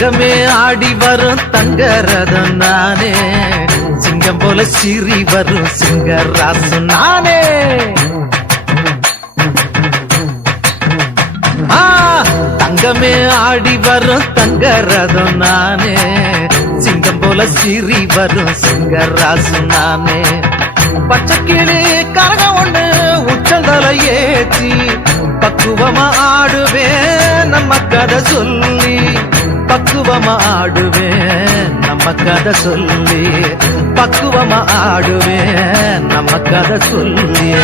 தங்கமே ஆடி வரும் தங்க ரதம் நானே. சிங்கம் போல சிரி வரும் சிங்க ராசு நானே தங்கமே ஆடி வரும் தங்க ரதம் நானே. சிங்கம் போல சிரி வரும் சிங்க ராசு நானே பச்சைக்கிளி கரக ஒண்ணு உச்சந்தல ஏத்தி பக்குவமா ஆடுவேன். நம்ம கதை சொல்லு பக்குவமா ஆடுவேன். நம்ம கதை சொல்லி பக்குவமா ஆடுவேன். நம்ம கதை சொல்லியே.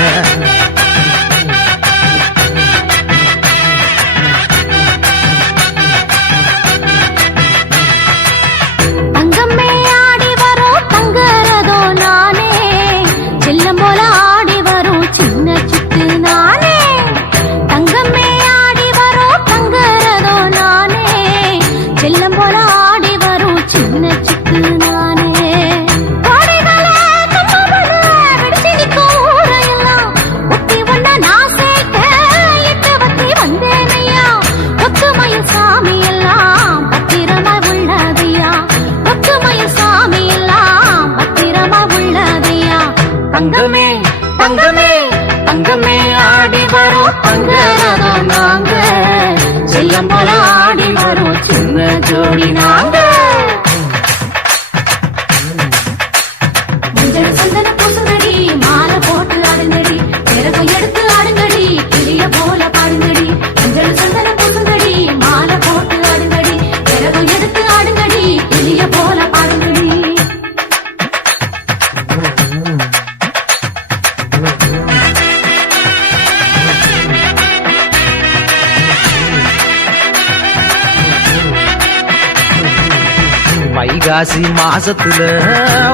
வைகாசி மாசத்துல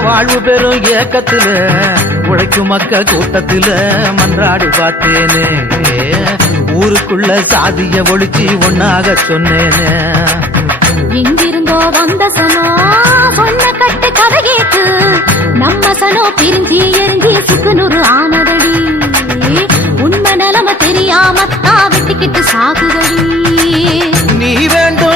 வாழ்வு பெறும் ஏக்கத்துல உழைக்கும் மக்க கூட்டத்துல மன்றாடி பார்த்தேனே. ஊருக்குள்ள சாதிய ஒழிச்சு ஒன்னாக சொன்னேனே. எங்கிருந்தோ வந்த சனோ சொன்ன கட்டு கதை கேட்டு நம்ம சனோ பிரிஞ்சி எரிஞ்சி சுக்குநூறு ஆனதடி. உண்மை நிலைமை தெரியாமத்தான் வெட்டிக்கிட்டு சாகுதடி. நீ வேண்டும்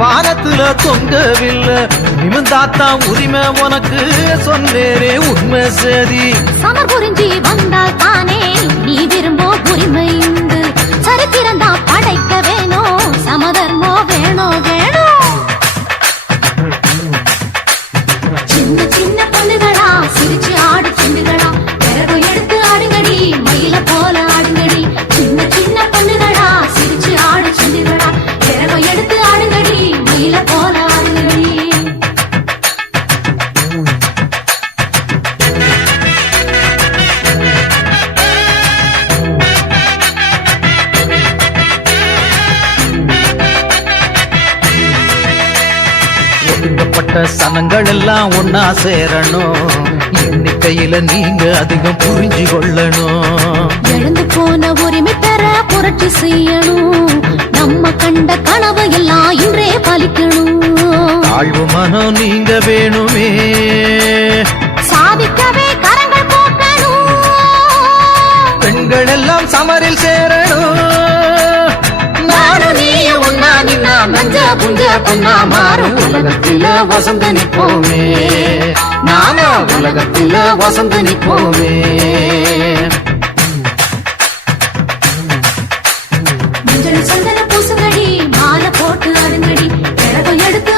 வானத்துல தொங்கவில்லை. நிமிந்தாத்தான் உரிமை உனக்கு சொன்னேரே உண்மை சரி சமர் புரிஞ்சி வந்தால் தானே நீ விரும்போ உரிமை உண்டு. சரித்திரந்தா படைக்க வேணும் சமதர்மோ வேணும் வேணும் சின்ன சின்ன ஒடுக்கப்பட்ட சனங்கள் எல்லாம் ஒன்னா சேரணும். எண்ணிக்கையில நீங்க அதிகம் புரிஞ்சு கொள்ளணும். எழுந்து போன உரிமை பெற புரட்சி செய்யணும். நம்ம கண்ட கனவு எல்லாம் இன்றே பலிக்கணும். தாழ்வு மனம் நீங்க வேணுமே. சாதிக்கவே கரங்கள் போக்கணும். பெண்கள் எல்லாம் சமரில் பொன்னா மாறும் உலகத்தில வசந்து நிற்போமே. நாம உலகத்தில வசந்து நிற்போமே. சந்தன பூசுங்கடி மாலை போட்டு ஆடுங்கடி எடுத்து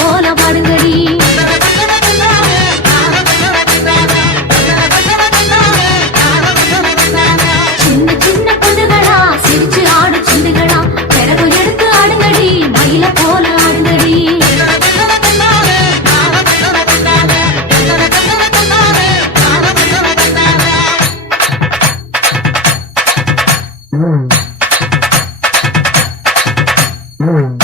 போல வாடுங்க. Mm-hmm.